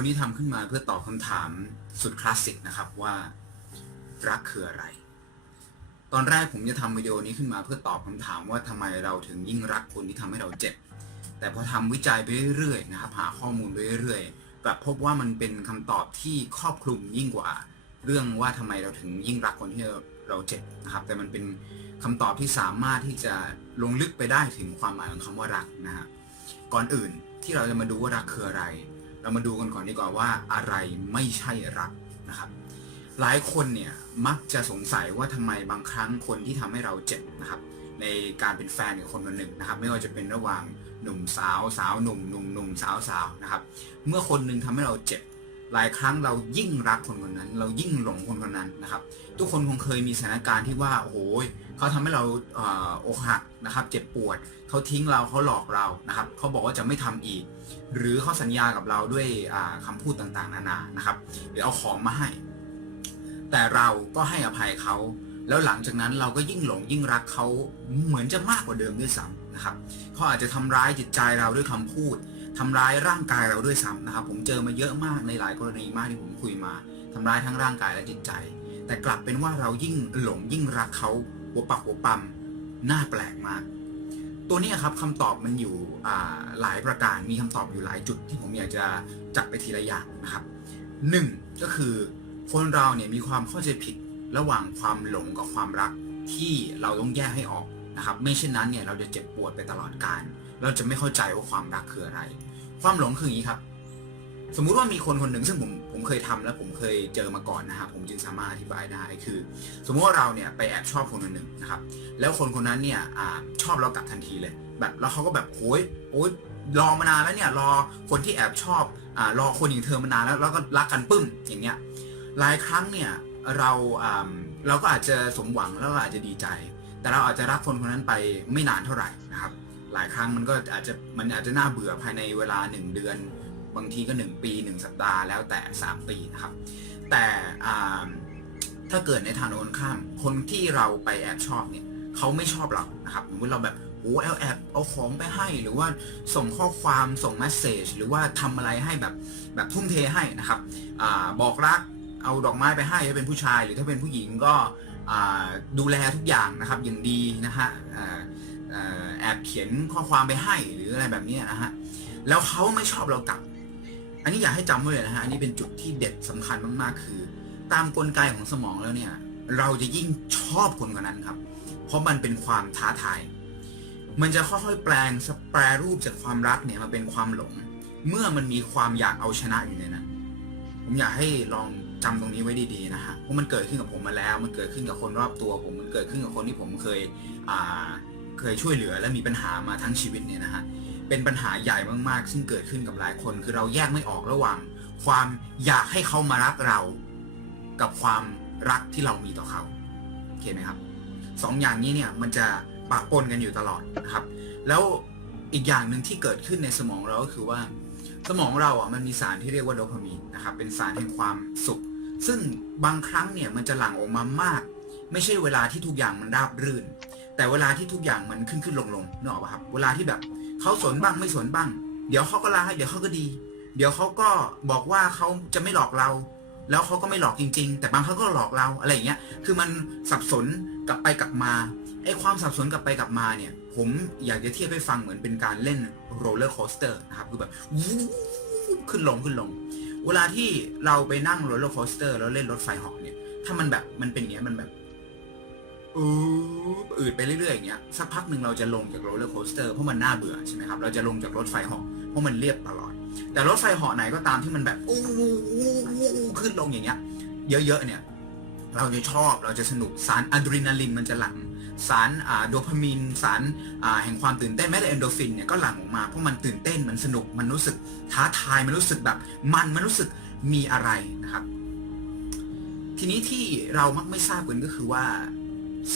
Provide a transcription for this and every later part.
วิดีโอนี้ทำขึ้นมาเพื่อตอบคำถามสุดคลาสสิกนะครับว่ารักคืออะไร ตอนแรกผมจะทำวิดีโอนี้ขึ้นมาเพื่อตอบคำถามว่าทำไมเราถึงยิ่งรักคนที่ทำให้เราเจ็บ แต่พอทำวิจัยไปเรื่อยๆนะครับหาข้อมูลไปเรื่อยๆกลับพบว่ามันเป็นคำตอบที่ครอบคลุมยิ่งกว่า เรื่องว่าทำไมเราถึงยิ่งรักคนที่เราเจ็บนะครับ แต่มันเป็นคำตอบที่สามารถที่จะลงลึกไปได้ถึงความหมายของคำว่ารักนะฮะก่อนอื่นที่เราจะมาดูว่ารักคืออะไร เรามาดูกันก่อนดีกว่าว่าอะไรไม่ใช่รักนะครับ หลายคนเนี่ยมักจะสงสัยว่าทำไมบางครั้งคนที่ทำให้เราเจ็บนะครับ ในการเป็นแฟนกับคนคนหนึ่งนะครับ ไม่ว่าจะเป็นระหว่างหนุ่มสาวสาวหนุ่มหนุ่มหนุ่มสาวสาวนะครับ เมื่อคนหนึ่งทำให้เราเจ็บ หลายครั้งเรายิ่งรักคนคนนั้น เรายิ่งหลงคนคนนั้นนะครับ ทุกคนคงเคยมีสถานการณ์ที่ว่าโอ้โหเขาทำให้เราอกหักนะครับ เจ็บปวดเขาทิ้งเราเขาหลอกเรานะครับเขาบอกว่าจะไม่ทำอีก หรือเขาสัญญากับเราด้วยอ่าคำพูดต่างๆ นานานะครับ หรือเอาของมาให้ แต่เราก็ให้อภัยเขาแล้วหลังจากนั้นเราก็ยิ่งหลงยิ่งรักเขาเหมือนจะมากกว่าเดิมด้วยซ้ำนะครับเขาอาจจะทำร้ายจิตใจเราด้วยคำพูด ทำร้ายร่างกายเราด้วยซ้ำนะครับ ผมเจอมาเยอะมากในหลายกรณีมากที่ผมคุยมาทำร้ายทั้งร่างกายและจิตใจ แต่กลับเป็นว่าเรายิ่งหลงยิ่งรักเขาหัวปักหัวปั๊มน่าแปลกมาก ตัวนี้ครับคำตอบมันอยู่หลายประการมีคำตอบอยู่หลายจุดที่ผมอยากจะจับไปทีละอย่างนะครับหนึ่งก็คือคนเราเนี่ยมีความเข้าใจผิดระหว่างความหลงกับความรักที่เราต้องแยกให้ออกนะครับ ไม่เช่นนั้นเนี่ยเราจะเจ็บปวดไปตลอดกาล เราจะไม่เข้าใจว่าความรักคืออะไร ความหลงคืออย่างนี้ครับ สมมุติว่ามีคนคนหนึ่งซึ่งผมผมเคยทำแล้วผมเคยเจอมาก่อนนะครับผมจึงสามารถอธิบายได้คือ สมมติว่าเราเนี่ยไปแอบชอบคนคนหนึ่งนะครับ แล้วคนคนนั้นเนี่ยอชอบเรากลับทันทีเลย แบบแล้วเขาก็แบบโอ้ยโอ้ยรอมานานแล้วเนี่ยรอคนที่แอบชอบอรอคนอย่างเธอมานานแล้วแล้วก็รักกันปึ้มอย่างเงี้ยหลายครั้งเนี่ยเราเราก็อาจจะสมหวังแล้วก็อาจจะดีใจ แต่เราอาจจะรักคนคนนั้นไปไม่นานเท่าไหร่นะครับ หลายครั้งมันก็อาจจะมันอาจจะน่าเบื่อภายในเวลา 1 เดือน บางทีก็ 1 ปี 1 สัปดาห์แล้วแต่ 3 ปีนะครับ แต่ถ้าเกิดในทางโน้นข้าม คนที่เราไปแอบชอบเนี่ยเขาไม่ชอบเรานะครับสมมติเราแบบโอ้แอบแอบเอาของไปให้หรือว่าส่งข้อความส่งเมสเซจหรือว่าทำอะไรให้แบบแบบทุ่มเทให้นะครับอบอกรักเอาดอกไม้ไปให้ถ้าเป็นผู้ชาย หรือถ้าเป็นผู้หญิงก็ดูแลทุกอย่างนะครับอย่างดีนะฮะ แอบเขียนข้อความไปให้หรืออะไรแบบนี้นะฮะแล้วเขาไม่ชอบเรากลับ อันนี้อยากให้จำไว้เลยนะฮะอันนี้เป็นจุดที่เด็ดสำคัญมากๆ คือ ตามกลไกของสมองแล้วเนี่ย เราจะยิ่งชอบคนคนนั้นครับ เพราะมันเป็นความท้าทาย มันจะค่อยๆแปลงแปรรูปจากความรักเนี่ยมาเป็นความหลง เมื่อมันมีความอยากเอาชนะอยู่ในนั้นผมอยากให้ลองจำตรงนี้ไว้ดีๆนะฮะเพราะมันเกิดขึ้นกับผมมาแล้ว มันเกิดขึ้นกับคนรอบตัวผม มันเกิดขึ้นกับคนที่ผมเคยอ่า เคยช่วยเหลือและมีปัญหามาทั้งชีวิตเนี่ยนะฮะเป็นปัญหาใหญ่มากๆ ซึ่งเกิดขึ้นกับหลายคน คือเราแยกไม่ออกระหว่าง ความอยากให้เขามารักเรา กับความรักที่เรามีต่อเขาโอเคไหมครับสองอย่างนี้เนี่ยมันจะปะปนกันอยู่ตลอดนะครับ แล้วอีกอย่างหนึ่งที่เกิดขึ้นในสมองเราก็คือว่า สมองเราอะมันมีสารที่เรียกว่าโดพามีนนะครับเป็นสารแห่งความสุข ซึ่งบางครั้งเนี่ยมันจะหลั่งออกมามาก ไม่ใช่เวลาที่ทุกอย่างมันราบรื่น แต่เวลาที่ทุกอย่างมันขึ้นขึ้นลงลงนึกออกป่ะครับ เวลาที่แบบเขาสนบ้างไม่สนบ้าง เดี๋ยวเขาก็ร้ายเดี๋ยวเขาก็ดี เดี๋ยวเขาก็บอกว่าเขาจะไม่หลอกเรา แล้วเขาก็ไม่หลอกจริง ๆ แต่บางครั้งก็หลอกเราอะไรอย่างเงี้ย คือมันสับสนกลับไปกลับมาไอ้ความสับสนกลับไปกลับมาเนี่ย ผมอยากจะเทียบให้ฟังเหมือนเป็นการเล่นโรลเลอร์โคสเตอร์นะครับคือแบบวูบขึ้นลงขึ้นลง เวลาที่เราไปนั่งโรลเลอร์โคสเตอร์แล้วเล่นรถไฟหาะเนี่ย ถ้ามันแบบมันเป็นอย่างเงี้ยมันแบบ อืดอืดไปเรื่อยๆอย่างเงี้ยสักพักหนึ่งเราจะลงจากโรลเลอร์โคสเตอร์เพราะมันน่าเบื่อใช่ไหมครับเราจะลงจากรถไฟเหาะเพราะมันเรียบตลอด แต่รถไฟเหาะไหนก็ตามที่มันแบบอู้อู้อู้อู้ขึ้นลงอย่างเงี้ย เยอะๆเนี่ย เราจะชอบเราจะสนุกสารอะดรีนาลินมันจะหลั่งสารอ่าโดพามีนสารแห่งความตื่นเต้นแม้แต่เอนโดฟินเนี่ยก็หลั่งออกมาเพราะมันตื่นเต้นมันสนุกมันรู้สึกท้าทายมันรู้สึกแบบ มันมันรู้สึกมีอะไรนะครับ ทีนี้ที่เรามักไม่ทราบกันก็คือว่า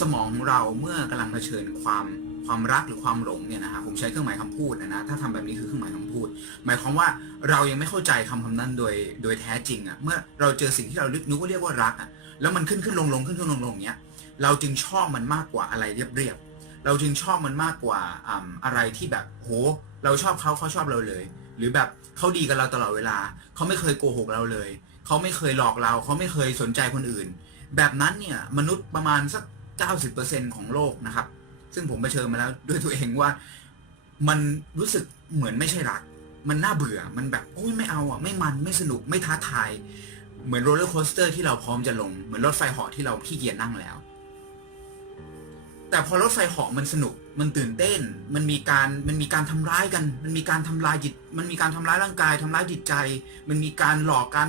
สมองเราเมื่อกำลังเผชิญความความรักหรือความหลงเนี่ยนะฮะผมใช้เครื่องหมายคำพูดนะนะถ้าทำแบบนี้คือเครื่องหมายคำพูด หมายความว่าเรายังไม่เข้าใจคำคำนั้นโดยโดยแท้จริงอะ่ะเมื่อเราเจอสิ่งที่เราลึกนึกว่าเรียกว่ารักอะ่ะแล้วมันขึ้นขึ้นลงลงขึ้นขึ้นลงลงเนี้ยเราจึงชอบมันมากกว่าอะไรเรียบเรียบเราจึงชอบมันมากกว่าอ่าอะไรที่แบบโห เราชอบเขาเขาชอบเราเลย หรือแบบเขาดีกับเราตลอดเวลาเขาไม่เคยโกหกเราเลยเขาไม่เคยหลอกเราเขาไม่เคยสนใจคนอื่น แบบนั้นเนี่ยมนุษย์ประมาณสัก 90%ของโลกนะครับ ซึ่งผมไปเชิญมาแล้วด้วยตัวเองว่า มันรู้สึกเหมือนไม่ใช่รัก มันน่าเบื่อมันแบบโอ้ยไม่เอาอะไม่มันไม่สนุกไม่ท้าทาย เหมือนโรลเลอร์โคสเตอร์ที่เราพร้อมจะลง เหมือนรถไฟเหาะที่เราขี้เกียจนั่งแล้ว แต่พอรถไฟเหาะมันสนุกมันตื่นเต้น มันมีการ มันมีการทำร้ายกัน มันมีการทำลายจิต มันมีการทำร้ายร่างกายทำร้ายจิตใจ มันมีการหลอกกัน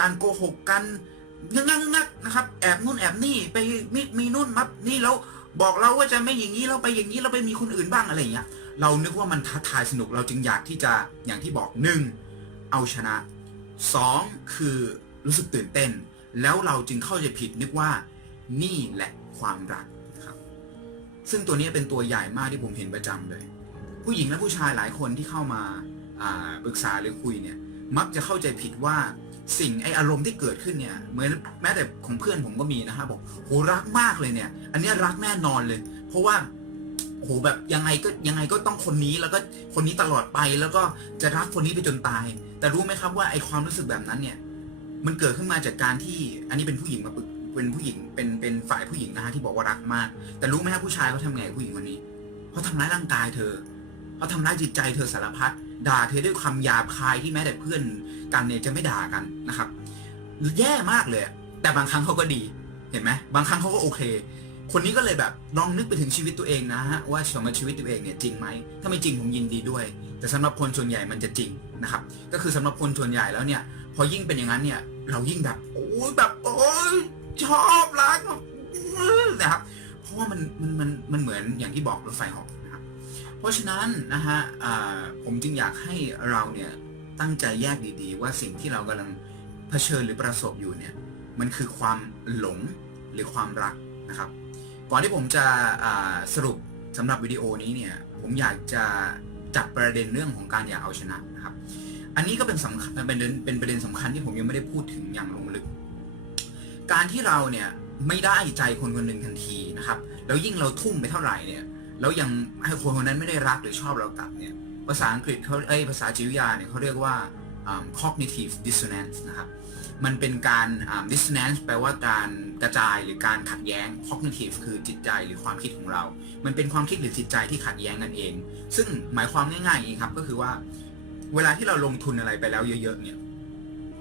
การโกหกกัน งักงักงักนะครับ แอบนู่นแอบนี่ไปมีมีนู่นมับนี่แล้วบอกเราว่าจะไม่อย่างนี้เราไปอย่างนี้เราไปมีคนอื่นบ้างอะไรอย่างเงี้ยเรานึกว่ามันท้าทายสนุกเราจึงอยากที่จะอย่างที่บอกหนึ่งเอาชนะสองคือรู้สึกตื่นเต้น แล้วเราจึงเข้าใจผิดนึกว่านี่แหละความรักนะครับ ซึ่งตัวนี้เป็นตัวใหญ่มากที่ผมเห็นประจำเลย ผู้หญิงและผู้ชายหลายคนที่เข้ามาปรึกษาหรือคุยเนี่ย มักจะเข้าใจผิดว่า สิ่งไออารมณ์ที่เกิดขึ้นเนี่ยเหมือนแม้แต่ของเพื่อนผมก็มีนะฮะบอกโหรักมากเลยเนี่ย อันนี้รักแน่นอนเลย เพราะว่าโหแบบยังไงก็ยังไงก็ต้องคนนี้แล้วก็คนนี้ตลอดไปแล้วก็จะรักคนนี้ไปจนตาย แต่รู้ไหมครับว่าไอความรู้สึกแบบนั้นเนี่ย มันเกิดขึ้นมาจากการที่อันนี้เป็นผู้หญิงมาปึกเป็นผู้หญิงเป็นเป็นฝ่ายผู้หญิงนะฮะที่บอกว่ารักมาก แต่รู้ไหมครับผู้ชายเขาทำไงผู้หญิงคนนี้เขาทำร้ายร่างกายเธอเขาทำร้ายจิตใจเธอสารพัด ด่าเธอด้วยคำหยาบคายที่แม้แต่เพื่อนกันเนี่ยจะไม่ด่ากันนะครับ แย่มากเลย แต่บางครั้งเขาก็ดี เห็นไหมบางครั้งเขาก็โอเค คนนี้ก็เลยแบบลองนึกไปถึงชีวิตตัวเองนะฮะว่าสมมติชีวิตตัวเองเนี่ยจริงไหมถ้าไม่จริงผมยินดีด้วย แต่สำหรับคนส่วนใหญ่มันจะจริงนะครับ ก็คือสำหรับคนส่วนใหญ่แล้วเนี่ย พอยิ่งเป็นอย่างนั้นเนี่ย เรายิ่งแบบ โอ้ยแบบโอ้ยชอบรักนะครับเพราะว่ามันมันมันมันเหมือนอย่างที่บอกรถไฟหอก เพราะฉะนั้นนะฮะผมจึงอยากให้เราเนี่ยตั้งใจแยกดีๆ ว่าสิ่งที่เรากำลังเผชิญหรือประสบอยู่เนี่ยมันคือความหลงหรือความรักนะครับ ก่อนที่ผมจะสรุปสำหรับวิดีโอนี้เนี่ยผมอยากจะจับประเด็นเรื่องของการอยากเอาชนะนะครับ อันนี้ก็เป็นสำคัญเป็นเป็นเป็นประเด็นสำคัญที่ผมยังไม่ได้พูดถึงอย่างลงลึก การที่เราเนี่ยไม่ได้ใจคนคนหนึ่งทันทีนะครับ แล้วยิ่งเราทุ่มไปเท่าไหร่เนี่ย แล้วยังให้คนคนนั้นไม่ได้รักหรือชอบเรากลับเนี่ยภาษาอังกฤษเขาเอ้ยภาษาจิตวิทยาเนี่ยเขาเรียกว่า cognitive dissonance นะครับ มันเป็นการ dissonance แปลว่าการกระจายหรือการขัดแย้ง cognitive คือจิตใจหรือความคิดของเรา มันเป็นความคิดหรือจิตใจที่ขัดแย้งกันเอง ซึ่งหมายความง่ายๆอย่างนี้ครับ ก็คือว่า เวลาที่เราลงทุนอะไรไปแล้วเยอะๆเนี่ย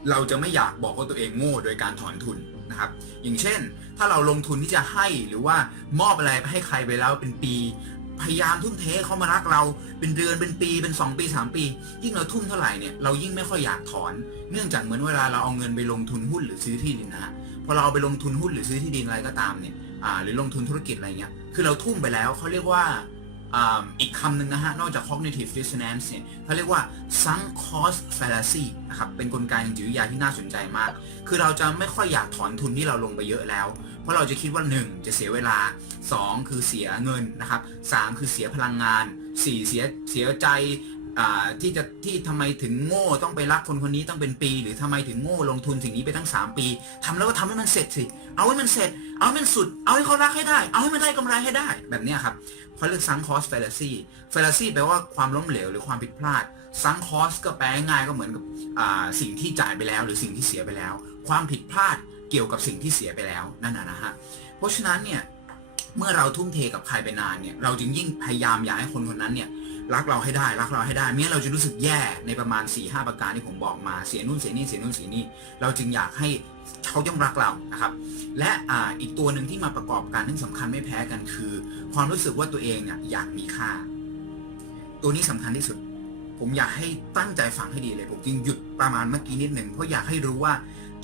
เราจะไม่อยากบอกว่าตัวเองโง่โดยการถอนทุน นะครับ อย่างเช่น ถ้าเราลงทุนที่จะให้หรือว่ามอบอะไรให้ใครไปแล้วเป็นปี พยายามทุ่มเทเขามารักเราเป็นเดือนเป็นปีเป็น 2 ปี 3 ปี ยิ่งเราทุ่มเท่าไหร่เนี่ยเรายิ่งไม่ค่อยอยากถอน เนื่องจากเหมือนเวลาเราเอาเงินไปลงทุนหุ้นหรือซื้อที่ดินนะฮะพอเราเอาไปลงทุนหุ้นหรือซื้อที่ดินอะไรก็ตามเนี่ยหรือลงทุนธุรกิจอะไรเงี้ยคือเราทุ่มไปแล้วเขาเรียกว่า อีกคำหนึ่งนะฮะ นอกจาก cognitive dissonance เนี่ยเขาเรียกว่า sunk cost fallacy นะครับ เป็นกลไกทางจิตวิทยาที่น่าสนใจมาก คือเราจะไม่ค่อยอยากถอนทุนที่เราลงไปเยอะแล้ว เพราะเราจะคิดว่า 1 จะเสียเวลา 2 คือเสียเงินนะครับ 3 คือเสียพลังงาน 4 เสียเสียใจ ที่จะที่ทำไมถึงโง่ต้องไปรักคนคนนี้ต้องเป็นปี หรือทำไมถึงโง่ลงทุนสิ่งนี้ไปตั้ง 3 ปีทำแล้วก็ทำให้มันเสร็จสิเอาให้มันเสร็จ เอาให้มันสุด เอาให้เขารักให้ได้ เอาให้มันได้กำไรให้ได้แบบนี้ครับเขาเรียก sunk cost fallacy fallacy แปลว่าความล้มเหลวหรือความผิดพลาด sunk cost ก็แปลง่ายก็เหมือนกับสิ่งที่จ่ายไปแล้ว หรือสิ่งที่เสียไปแล้ว ความผิดพลาดเกี่ยวกับสิ่งที่เสียไปแล้วนั่นนะนะฮะเพราะฉะนั้นเนี่ยเมื่อเราทุ่มเทกับใครไปนานเนี่ยเราจึงยิ่งพยายามอยากให้คนคนนั้นเนี่ย รักเราให้ได้ รักเราให้ได้ไม่งั้นเราจะรู้สึกแย่ในประมาณ4ี่หประการที่ผมบอกมาเสียนู่นเสียนี่เสียนู่นเสียนี่เราจึงอยากให้เขาย่อมรักเรานะครับ และอ่าอีกตัวหนึ่งที่มาประกอบกันที่สำคัญไม่แพ้กันคือ ความรู้สึกว่าตัวเองเนี่ยอยากมีค่า ตัวนี้สำคัญที่สุด ผมอยากให้ตั้งใจฟังให้ดีเลย ผมจึงหยุดประมาณเมื่อกี้นิดหนึ่งเพราะอยากให้รู้ว่า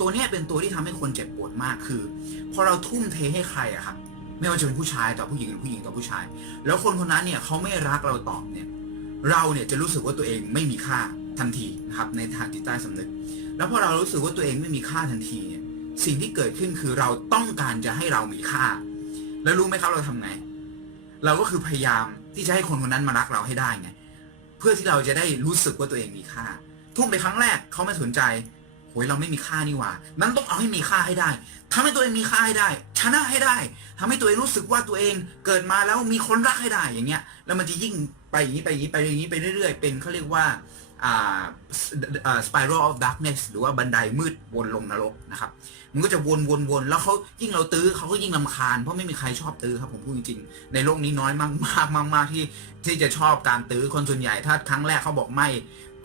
ตัวนี้เป็นตัวที่ทำให้คนเจ็บปวดมากคือ พอเราทุ่มเทให้ใครอะครับ ไม่ว่าจะเป็นผู้ชายต่อผู้หญิงหรือผู้หญิงต่อผู้ชาย แล้วคนคนนั้นเนี่ยเขาไม่รักเราตอบเนี่ย เราเนี่ยจะรู้สึกว่าตัวเองไม่มีค่าทันทีนะครับในทางจิตใต้สำนึก แล้วพอเรารู้สึกว่าตัวเองไม่มีค่าทันทีเนี่ยสิ่งที่เกิดขึ้นคือเราต้องการจะให้เรามีค่า แล้วรู้ไหมครับเราทำไง เราก็คือพยายามที่จะให้คนคนนั้นมารักเราให้ได้ไงเพื่อที่เราจะได้รู้สึกว่าตัวเองมีค่า ทุ่มไปครั้งแรกเขาไม่สนใจ ยเราไม่มีค่านี่หว่านั้นต้องเอาให้มีค่าให้ได้ทำให้ตัวเองมีค่าให้ได้ ชนะให้ได้ทำให้ตัวเองรู้สึกว่าตัวเองเกิดมาแล้วมีคนรักให้ได้อย่างเงี้ย แล้วมันจะยิ่งไปอย่างนี้ไปอย่างนี้ไปอย่างนี้ไปเรื่อยๆ เป็นเขาเรียกว่าอ่าอ่า spiral of darkness หรือว่าบันไดมืดวนลงนรกนะครับ มันก็จะวนวนวนแล้วเขายิ่งเราตื้อเขาก็ยิ่งลำคาญเพราะไม่มีใครชอบตื้อครับผมพูดจริงๆ ในโลกนี้น้อยมากมากมากมากที่ที่จะชอบการตื้อคนส่วนใหญ่ถ้าครั้งแรกเขาบอกไม่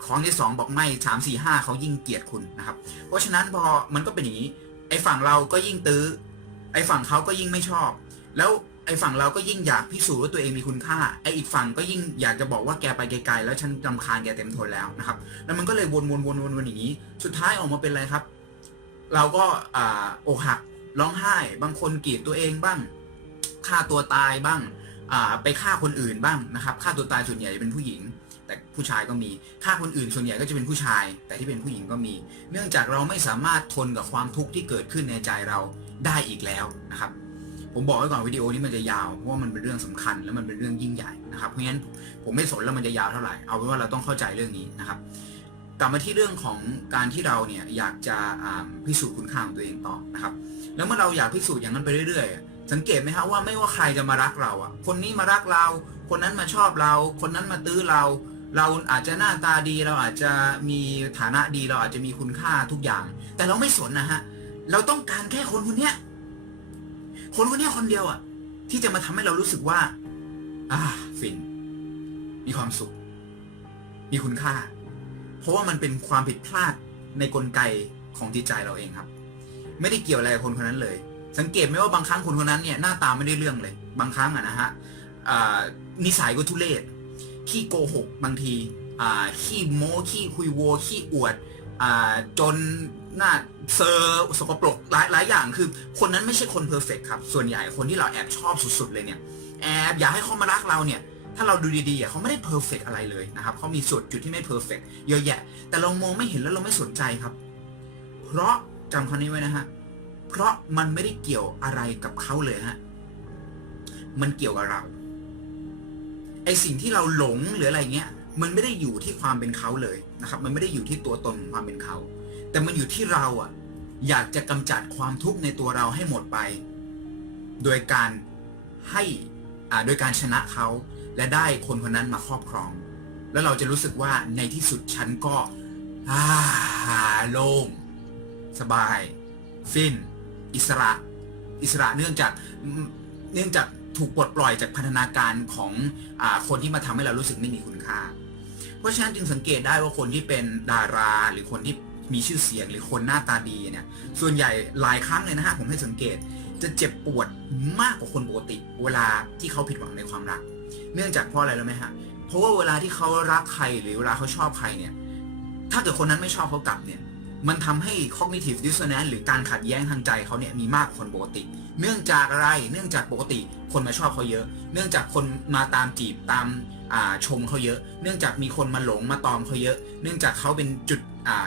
ครั้งที่สองบอกไม่สามสี่ห้าเขายิ่งเกลียดคุณนะครับ เพราะฉะนั้นพอมันก็เป็นอย่างนี้ ไอ้ฝั่งเราก็ยิ่งตื้อ ไอ้ฝั่งเขาก็ยิ่งไม่ชอบ แล้วไอ้ฝั่งเราก็ยิ่งอยากพิสูจน์ว่าตัวเองมีคุณค่า ไอ้อีกฝั่งก็ยิ่งอยากจะบอกว่าแกไปไกลๆแล้วฉันรำคาญแกเต็มทนแล้วนะครับ แล้วมันก็เลยวนๆวนๆวนๆอย่างนี้ สุดท้ายออกมาเป็นอะไรครับ เราก็อ่าอกหักร้องไห้ บางคนกรีดตัวเองบ้างฆ่าตัวตายบ้าง อ่า ไปฆ่าคนอื่นบ้างนะครับฆ่าตัวตายส่วนใหญ่เป็นผู้หญิง แต่ผู้ชายก็มีฆ่าคนอื่นส่วนใหญ่ก็จะเป็นผู้ชาย แต่ที่เป็นผู้หญิงก็มี เนื่องจากเราไม่สามารถทนกับความทุกข์ที่เกิดขึ้นในใจเราได้อีกแล้วนะครับ ผมบอกไว้ก่อนวิดีโอนี้มันจะยาวเพราะว่ามันเป็นเรื่องสำคัญและมันเป็นเรื่องยิ่งใหญ่นะครับเพราะงั้นผมไม่สนแล้วมันจะยาวเท่าไหร่เอาเป็นว่าเราต้องเข้าใจเรื่องนี้นะครับกลับมาที่เรื่องของการที่เราเนี่ยอยากจะอ่าพิสูจน์คุณค่าของตัวเองต่อนะครับ แล้วเมื่อเราอยากพิสูจน์อย่างนั้นไปเรื่อยๆ สังเกตไหมครับว่าไม่ว่าใครจะมารักเราอะ คนนี้มารักเรา คนนั้นมาชอบเรา คนนั้นมาตื้อเรา เราอาจจะหน้าตาดีเราอาจจะมีฐานะดีเราอาจจะมีคุณค่าทุกอย่าง แต่เราไม่สนนะฮะ เราต้องการแค่คนคนเนี้ยคนคนเนี้ยคนเดียวอะ ที่จะมาทำให้เรารู้สึกว่า อ่าฟินมีความสุข มีคุณค่า เพราะว่ามันเป็นความผิดพลาดในกลไกของจิตใจเราเองครับ ไม่ได้เกี่ยวอะไรกับคนคนนั้นเลย สังเกตไหมว่าบางครั้งคนคนนั้นเนี่ยหน้าตาไม่ได้เรื่องเลย บางครั้งอะนะฮะนิสัยก็ทุเรศ ขี้โกหกบางที อ่า ขี้โม้ขี้คุยโวขี้อวด อ่า จนหน้าเซอร์สกปรกหลายหลายอย่างคือ คนนั้นไม่ใช่คนเพอร์เฟกครับ ส่วนใหญ่คนที่เราแอบชอบสุด ๆ เลยเนี่ย แอบอยากให้เขามารักเราเนี่ย ถ้าเราดูดีๆเขาไม่ได้เพอร์เฟกอะไรเลยนะครับเขามีส่วนจุดที่ไม่เพอร์เฟกเยอะแยะ แต่เรามองไม่เห็นแล้วเราไม่สนใจครับ เพราะจำคำนี้ไว้นะฮะเพราะมันไม่ได้เกี่ยวอะไรกับเขาเลยฮะมันเกี่ยวกับเรา ไอสิ่งที่เราหลงหรืออะไรเงี้ย มันไม่ได้อยู่ที่ความเป็นเขาเลยนะครับ มันไม่ได้อยู่ที่ตัวตนของความเป็นเขา แต่มันอยู่ที่เราอะ อยากจะกำจัดความทุกข์ในตัวเราให้หมดไป โดยการให้อ่าโดยการชนะเขาและได้คนคนนั้นมาครอบครอง แล้วเราจะรู้สึกว่าในที่สุดฉันก็อ่าโล่งสบายฟินอิสระ อิสระเนื่องจากเนื่องจาก ถูกปลดปล่อยจากพันธนาการของอคนที่มาทำให้เรารู้สึกไม่มีคุณค่า เพราะฉะนั้นจึงสังเกตได้ว่าคนที่เป็นดาราหรือคนที่มีชื่อเสียงหรือคนหน้าตาดีเนี่ยส่วนใหญ่หลายครั้งเลยนะฮะผมให้สังเกตจะเจ็บปวดมากกว่าคนปกติ เวลาที่เขาผิดหวังในความรัก เนื่องจากเพราะอะไรรู้ไหมฮะเพราะว่าเวลาที่เขารักใครหรือเวลาเขาชอบใครเนี่ยถ้าเกิดคนนั้นไม่ชอบเขากลับเนี่ยมันทำให้ cognitive dissonance หรือการขัดแย้งทางใจเขาเนี่ยมีมากกว่าคนปกติ เนื่องจากอะไร เนื่องจากปกติคนมาชอบเขาเยอะ เนื่องจากคนมาตามจีบตามาชมเขาเยอะ เนื่องจากมีคนมาหลงมาตอมเขาเยอะ เนื่องจากเขาเป็นจุด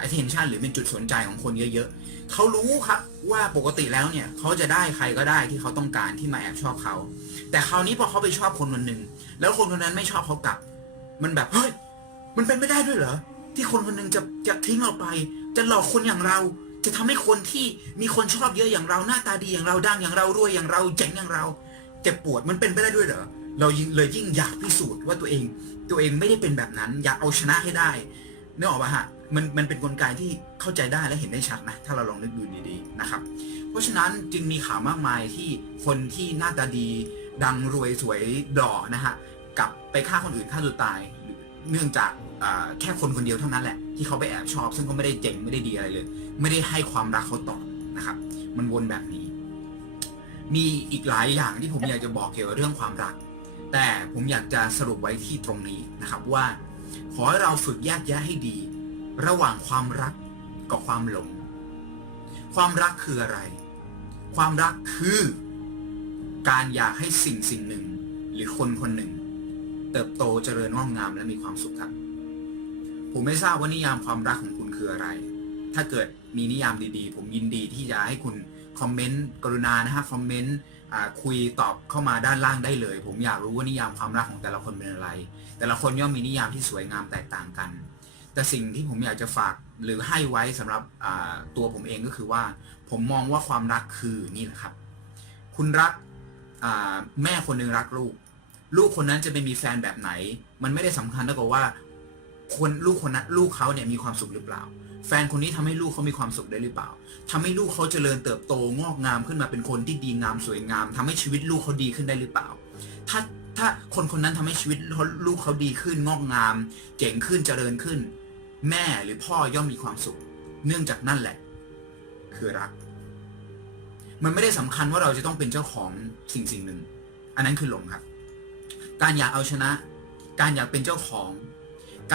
attention หรือเป็นจุดสนใจของคนเยอะๆเขารู้ครับว่าปกติแล้วเนี่ยเขาจะได้ใครก็ได้ที่เขาต้องการที่มาแอบชอบเขา แต่คราวนี้พอเขาไปชอบคนคนหนึ่งแล้วคนคนนั้นไม่ชอบเขากลับ มันแบบเฮ้ยมันเป็นไม่ได้ด้วยเหรอที่คนคนหนึ่งจะจะทิ้งเราไป จะหลอกคนอย่างเรา จะทำให้คนที่มีคนชอบเยอะอย่างเราหน้าตาดีอย่างเราดังอย่างเรารวยอย่างเราเจ๋งอย่างเราเจ็บปวดมันเป็นไปได้ด้วยเหรอเรายิ่งเลยยิ่งอยากพิสูจน์ว่าตัวเอง ตัวเองไม่ได้เป็นแบบนั้น อยากเอาชนะให้ได้นึกออกป่ะฮะมันมันเป็นกลไกที่เข้าใจได้และเห็นได้ชัดนะถ้าเราลองนึกดูดีๆนะครับ เพราะฉะนั้นจึงมีข่าวมากมายที่คนที่หน้าตาดี ดังรวยสวยดอนะฮะกับไปฆ่าคนอื่นฆ่าตัวตาย เนื่องจากแค่คนคนเดียวเท่านั้นแหละที่เขาไปแอบชอบ ซึ่งก็ไม่ได้เจ๋งไม่ได้ดีอะไรเลย ไม่ได้ให้ความรักเขาตอบนะครับ มันวนแบบนี้ มีอีกหลายอย่างที่ผมอยากจะบอกเกี่ยวกับเรื่องความรัก แต่ผมอยากจะสรุปไว้ที่ตรงนี้นะครับว่า ขอให้เราฝึกแยกแยะให้ดี ระหว่างความรักกับความหลง ความรักคืออะไร ความรักคือ การอยากให้สิ่งสิ่งหนึ่ง หรือคนคนหนึ่ง เติบโตเจริญงอกงามและมีความสุขครับ ผมไม่ทราบว่านิยามความรักของคุณคืออะไร ถ้าเกิดมีนิยามดีๆ ผมยินดีที่จะให้คุณคอมเมนต์กรุณานะฮะคอมเมนต์คุยตอบเข้ามาด้านล่างได้เลย ผมอยากรู้ว่านิยามความรักของแต่ละคนเป็นอะไร แต่ละคนย่อมมีนิยามที่สวยงามแตกต่างกัน แต่สิ่งที่ผมอยากจะฝากหรือให้ไว้สำหรับตัวผมเองก็คือว่า ผมมองว่าความรักคือนี่แหละครับ คุณรักแม่คนหนึ่งรักลูก ลูกคนนั้นจะไปมีแฟนแบบไหน มันไม่ได้สำคัญเท่ากับว่า คนลูกคนนั้นลูกเขาเนี่ยมีความสุขหรือเปล่า แฟนคนนี้ทำให้ลูกเขามีความสุขได้หรือเปล่าทำให้ลูกเขาเจริญเติบโตงอกงามขึ้นมาเป็นคนที่ดีงามสวยงามทำให้ชีวิตลูกเขาดีขึ้นได้หรือเปล่า ถ้าถ้าคนคนนั้นทำให้ชีวิตลูกเขาดีขึ้นงอกงาม เจ๋งขึ้นเจริญขึ้น แม่หรือพ่อย่อมมีความสุข เนื่องจากนั่นแหละ คือรัก มันไม่ได้สำคัญว่าเราจะต้องเป็นเจ้าของสิ่งสิ่งหนึ่ง อันนั้นคือหลงครับ การอยากเอาชนะ การอยากเป็นเจ้าของ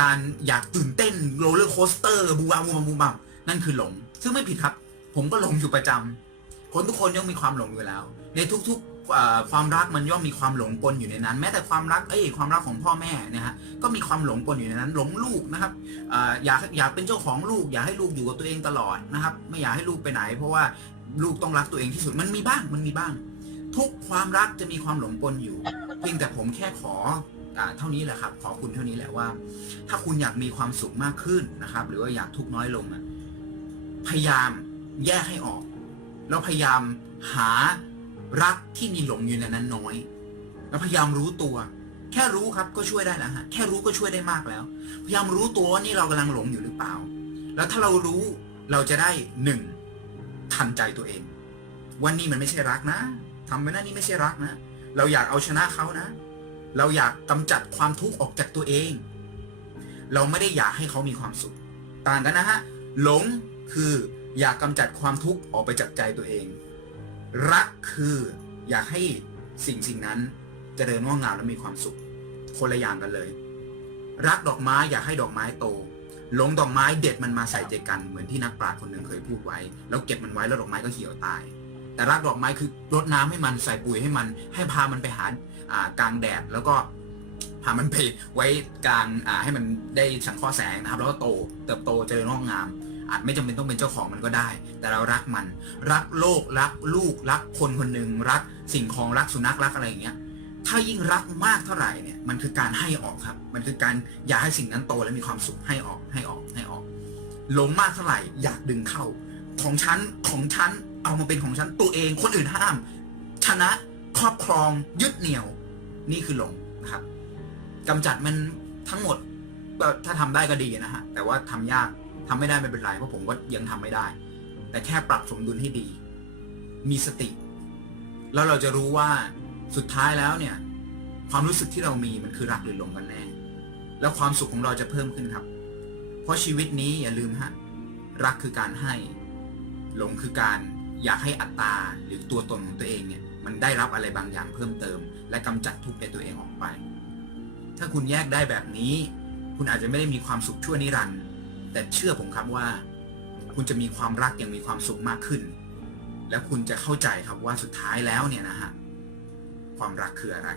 การอยากตื่นเต้นโรลเลอร์โคสเตอร์บูบามบูบามบูบานั่นคือหลง ซึ่งไม่ผิดครับ ผมก็หลงอยู่ประจำคนทุกคนย่อมมีความหลงอยู่แล้ว ในทุกๆความรักมันย่อมมีความหลงปนอยู่ในนั้น แม้แต่ความรักเอ้ยความรักของพ่อแม่เนะฮะก็มีความหลงปนอยู่ในนั้น หลงลูกนะครับออยากอยากเป็นเจ้าของลูก อยากให้ลูกอยู่กับตัวเองตลอดนะครับ ไม่อยากให้ลูกไปไหน เพราะว่าลูกต้องรักตัวเองที่สุดมันมีบ้างมันมีบ้าง ทุกความรักจะมีความหลงปนอยู่ เพียงแต่ผมแค่ขออาเท่านี้แหละครับ ขอคุณเท่านี้แหละว่า ถ้าคุณอยากมีความสุขมากขึ้นนะครับ หรือว่าอยากทุกน้อยลงอะพยายามแยกให้ออก แล้วพยายามหารักที่มีหลงอยู่ในนั้นน้อย แล้วพยายามรู้ตัว แค่รู้ครับก็ช่วยได้แล้วฮะแค่รู้ก็ช่วยได้มากแล้ว พยายามรู้ตัวว่านี่เรากำลังหลงอยู่หรือเปล่า แล้วถ้าเรารู้เราจะได้หนึ่งทันใจตัวเองว่านี่มันไม่ใช่รักนะ ทำไปนั่นนี่ไม่ใช่รักนะ เราอยากเอาชนะเขานะ เราอยากกำจัดความทุกข์ออกจากตัวเอง เราไม่ได้อยากให้เขามีความสุข ต่างกันนะฮะ หลงคืออยากกำจัดความทุกข์ออกไปจากใจตัวเอง รักคืออยากให้สิ่งสิ่งนั้นเจริญงอกงามและมีความสุข คนละอย่างกันเลย รักดอกไม้อยากให้ดอกไม้โตหลงดอกไม้เด็ดมันมาใส่ใจกันเหมือนที่นักปราชญ์คนหนึ่งเคยพูดไว้ แล้วเก็บมันไว้แล้วดอกไม้ก็เหี่ยวตาย แต่รักดอกไม้คือรดน้ำให้มันใส่ปุ๋ยให้มัน ให้พามันไปหาอ่ากลางแดดแล้วก็พามันไปไว้กลางอ่าให้มันได้สังเคราะห์แสงนะครับ แล้วก็โตเติบโตเจริญงอกงาม อาจไม่จำเป็นต้องเป็นเจ้าของมันก็ได้ แต่เรารักมัน รักโลกรักลูกรักคนคนหนึ่งรักสิ่งของรักสุนัขรักอะไรอย่างเงี้ยถ้ายิ่งรักมากเท่าไหร่เนี่ยมันคือการให้ออกครับ มันคือการอยากให้สิ่งนั้นโตและมีความสุขให้ออกให้ออกให้ออกหลงมากเท่าไหร่อยากดึงเข้า ของฉันของฉัน เอามาเป็นของฉันตัวเองคนอื่นห้าม ชนะครอบครองยึดเหนี่ยว นี่คือหลงนะครับกำจัดมันทั้งหมดถ้าทำได้ก็ดีนะฮะแต่ว่าทำยากทำไม่ได้ไม่เป็นไรเพราะผมก็ยังทำไม่ได้ แต่แค่ปรับสมดุลให้ดี มีสติ แล้วเราจะรู้ว่าสุดท้ายแล้วเนี่ย ความรู้สึกที่เรามีมันคือรักหรือหลงกันแน่แล้วความสุขของเราจะเพิ่มขึ้นครับ เพราะชีวิตนี้อย่าลืมฮะรักคือการให้ หลงคือการ อยากให้อัตราหรือตัวตนของตัวเองเนี่ยมันได้รับอะไรบางอย่างเพิ่มเติม และกำจัดทุกข์ในตัวเองออกไป ถ้าคุณแยกได้แบบนี้ คุณอาจจะไม่ได้มีความสุขชั่วนิรันดร์แต่เชื่อผมครับว่า คุณจะมีความรักอย่างมีความสุขมากขึ้น และคุณจะเข้าใจครับว่าสุดท้ายแล้วเนี่ยนะฮะความรักคืออะไร